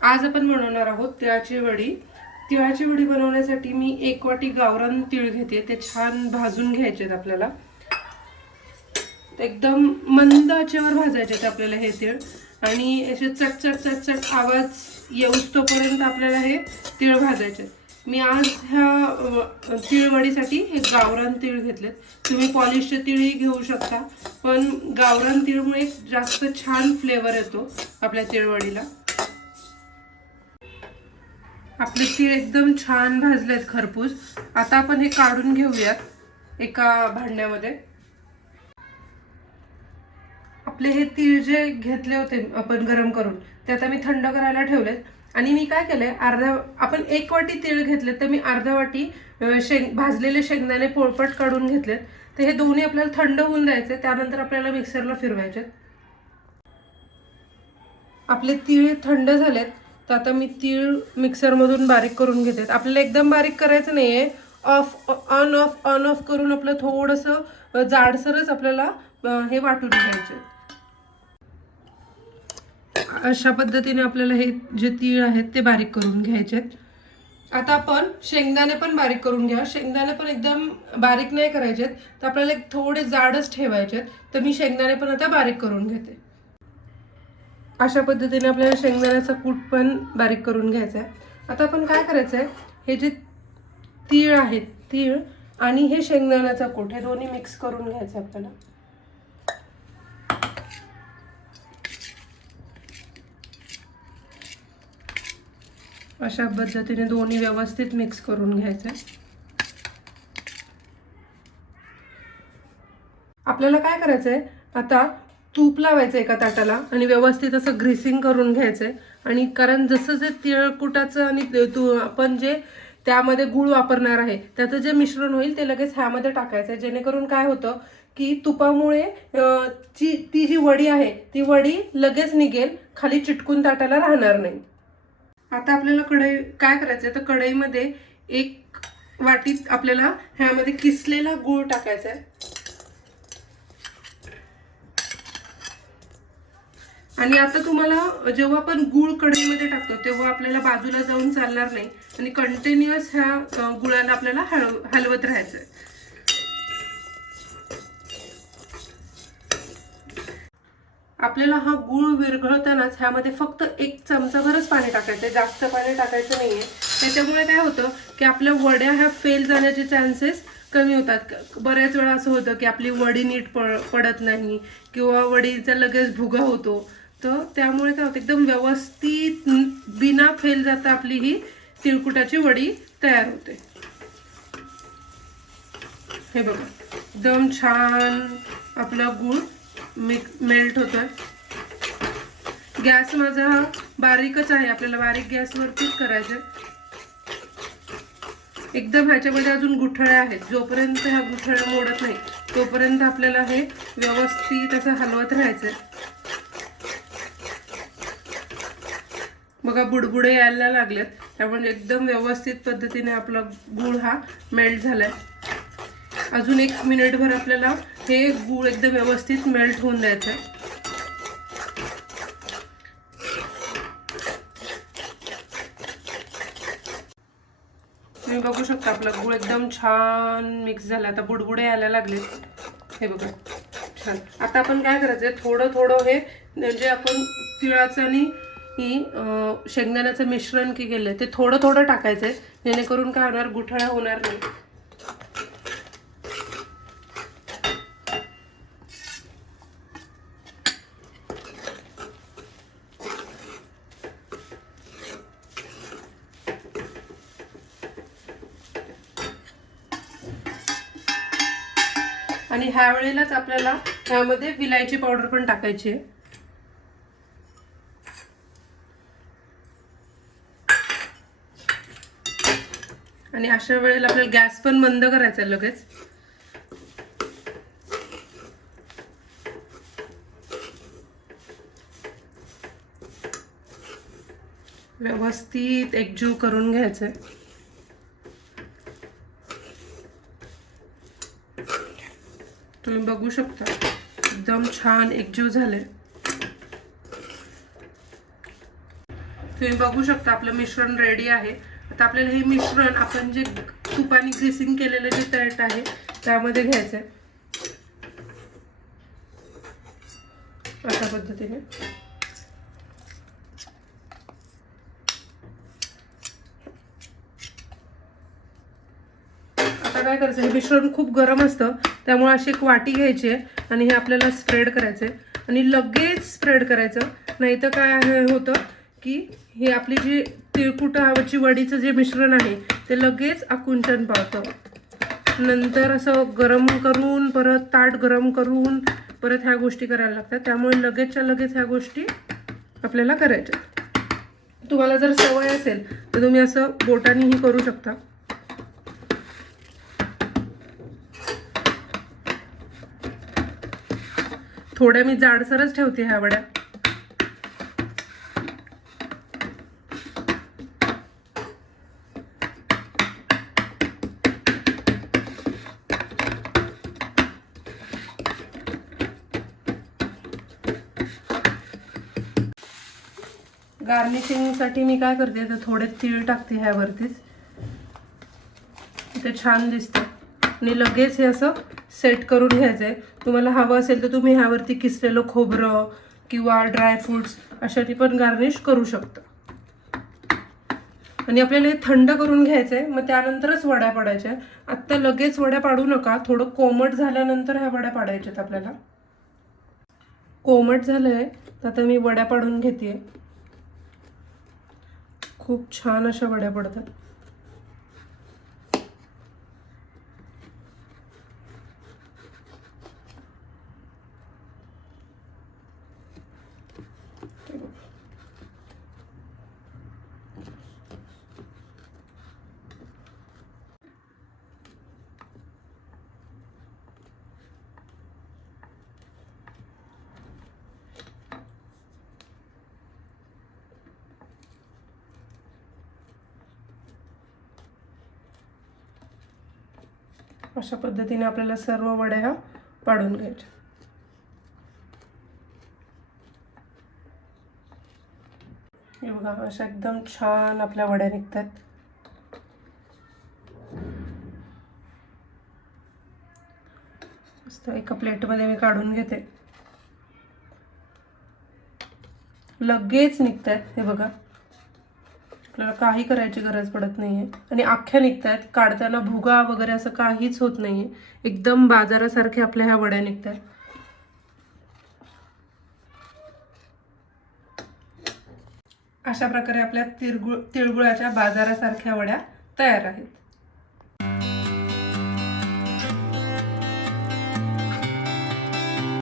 आज आपण बनवणार आहोत तिळाची वडी. तिळाची वडी बनवण्यासाठी मी 1 वाटी गावरान तीळ घेते. ते छान भाजून घ्यायचे आहेत आपल्याला. एकदम मंद आचेवर भाजायचे आहेत आपल्याला हे तीळ आणि असे चटचट चटचट आवाज येऊस तोपर्यंत आपल्याला हे तीळ भाजायचे. मी आज ह्या तीळ वडीसाठी हे गावरान तीळ घेतलेत. तुम्ही पॉलिशचे तीळही घेऊ शकता, पण गावरान तीळमुळे जास्त छान फ्लेवर येतो आपल्या तीळवडीला. आपले तीळ एकदम छान भाजलेत खरपूस. आता आपण हे काढून घेऊयात एका भांड्यामध्ये. आपले हे तीळ जे घेतले होते आपण गरम करून, ते आता मी थंड करायला ठेवलेत. आणि मी काय केलंय, आपण 1 वाटी तीळ घेतले तर मी अर्धा वाटी भाजलेले शेंगदाणे पोळपट काढून घेतलेत. तर हे दोन्ही आपल्याला थंड होऊन द्यायचे, त्यानंतर आपल्याला मिक्सरला फिरवायचे. आपले तीळ थंड झालेत, तर आता मी तीळ मिक्सरमधून बारीक करून घेते. आपल्याला एकदम बारीक करायचं नाहीये, ऑन ऑफ करून आपलं थोडंसं जाडसरच आपल्याला हे वाटून घ्यायचे. अशा पद्धतीने आपल्याला हे जे तीळ आहेत ते बारीक करून घ्यायचे. आता आपण शेंगदाणे पण बारीक करून घ्या. शेंगदाणे पण एकदम बारीक नाही करायचे, तर आपल्याला थोडे जाडच ठेवायचे. तर मी शेंगदाणे पण आता बारीक करून घेते. अशा पद्धतीने आपल्याला शेंगदाण्याचा कूट पण बारीक करून घ्यायचा आहे. आता आपण काय करायचंय, हे जे तीळ आहेत, तीळ आणि हे शेंगदाण्याचा कूट, हे दोन्ही मिक्स करून घ्यायचं आपल्याला. अशा पद्धतीने दोन्ही व्यवस्थित मिक्स करून घ्यायचं. आपल्याला काय करायचंय, आता तूप लावायचं एका ताटाला आणि व्यवस्थित असं ग्रीसिंग करून घ्यायचंय. आणि कारण जसं जे तिळकुटाचं आणि आपण जे त्यामध्ये गूळ वापरणार आहे त्याचं जे मिश्रण होईल ते लगेच ह्यामध्ये टाकायचं, जेणेकरून काय होतं की तुपामुळे ती जी वडी आहे ती वडी लगेच निघेल, खाली चिटकून ताटाला राहणार नाही. आता आपल्याला काय करायचंय, तर कढईमध्ये 1 वाटीत आपल्याला ह्यामध्ये किसलेला गूळ टाकायचा आहे. आणि आता तुम्हाला जेव्हा आपण गूळ कढईमध्ये टाकतो तेव्हा आपल्याला बाजूला जाऊन चालणार नाही आणि कंटिन्युअस ह्या गुळाला आपल्याला हलवत राहायचंय. आपल्याला हा गूळ विरघळतानाच ह्यामध्ये फक्त 1 चमचाभरच पाणी टाकायचंय, जास्त पाणी टाकायचं नाहीये. त्याच्यामुळे काय होतं की आपल्या वड्या ह्या फेल जाण्याचे चान्सेस कमी होतात. बऱ्याच वेळा असं होतं की आपली वडी नीट पडत नाही किंवा वडीचा लगेच भुगा होतो. तर त्यामुळे काय होतं, एकदम व्यवस्थित बिना फेल जाता आपली ही तिळकुटाची वडी तयार होते. हे बघा, एकदम छान आपला गूळ मेल्ट होतोय. गॅस माझा बारीकच आहे, आपल्याला बारीक गॅसवरतीच करायचं. एकदम ह्याच्यामध्ये अजून गुठळ्या आहेत, जोपर्यंत ह्या गुठळ्या मोडत नाही तोपर्यंत आपल्याला हे व्यवस्थित असं हलवत राहायचंय. बघा, बुडबुडे यायला लागलेत, त्यामुळे एकदम व्यवस्थित पद्धतीने आपला गूळ हा मेल्ट झालाय. अजून 1 मिनिटभर आपल्याला हे गूळ एकदम व्यवस्थित मेल्ट होऊन द्यायचं. तुम्ही बघू शकता आपला गूळ एकदम छान मिक्स झाला. आता बुडबुडे यायला लागले, हे बघा छान. आता आपण काय करायचंय, थोडं थोडं हे जे आपण तिळाचं आणि शेंगदाण्याचं मिश्रण केलंय ते थोडं थोडं टाकायचंय, जेणेकरून काय होणार, गुठळ्या होणार नाही. आणि ह्या वेळेलाच आपल्याला ह्यामध्ये विलायची पावडर पण टाकायची आहे. आणि अशा वेळेला आपल्याला गॅस पण बंद करायचा आहे लगेच. व्यवस्थित एकजीव करून घ्यायचंय. तुम्ही बघू शकता एकदम छान एकजीव झाले. तुम्ही बघू शकता आपलं मिश्रण रेडी आहे. आता आपल्याला हे मिश्रण आपण जे तुपाने ग्रीसिंग केलेलं जे तळट आहे त्यामध्ये घ्यायचं आहे अशा पद्धतीने. आता काय करायचं, हे मिश्रण खूप गरम असतं त्यामुळे अशी एक वाटी घ्यायची आहे आणि हे आपल्याला स्प्रेड करायचं आहे आणि लगेच स्प्रेड करायचं, नाही तर काय होतं की हे आपली जी तिळकुटावरची वडीचं जे मिश्रण आहे ते लगेच आकुंचन पावतं. नंतर असं गरम करून परत ताट गरम करून परत ह्या गोष्टी करायला लागतात. त्यामुळे लगेचच्या लगेच ह्या गोष्टी आपल्याला करायच्या. तुम्हाला जर सवय असेल तर तुम्ही असं बोटानेही करू शकता. थोड्या मी जाडसरच ठेवते ह्या वड्या. गार्निशिंगसाठी मी काय करते तर थोडे तीळ टाकते ह्यावरतीच, ते छान दिसतं. आणि लगेच हे असं सेट करून घ्यायचं आहे. तुम्हाला हवं असेल तर तुम्ही ह्यावरती किसलेलं खोबरं किंवा ड्रायफ्रूट्स अशाने पण गार्निश करू शकता. आणि आपल्याला हे थंड करून घ्यायचं आहे, मग त्यानंतरच वड्या पाडायच्या. आत्ता लगेच वड्या पाडू नका, थोडं कोमट झाल्यानंतर ह्या वड्या पाडायच्यात आपल्याला. कोमट झालं आहे तर आता मी वड्या पाडून घेते. खूप छान अशा वड्या पडतात. अशा पद्धतीने आपल्याला सर्व वड्या ह्या पाडून घ्यायच्या. हे बघा अशा एकदम छान आपल्या वड्या निघतात. मस्त एका प्लेटमध्ये मी काढून घेते. लगेच निघतात हे बघा, आपल्याला काही करायची गरज पडत नाहीये. आणि अख्ख्या निघतात, काढताना भुगा वगैरे असं काहीच होत नाहीये. एकदम बाजारासारख्या आपल्या ह्या वड्या निघतात. अशा प्रकारे आपल्या तिळगुळाच्या बाजारासारख्या वड्या तयार आहेत.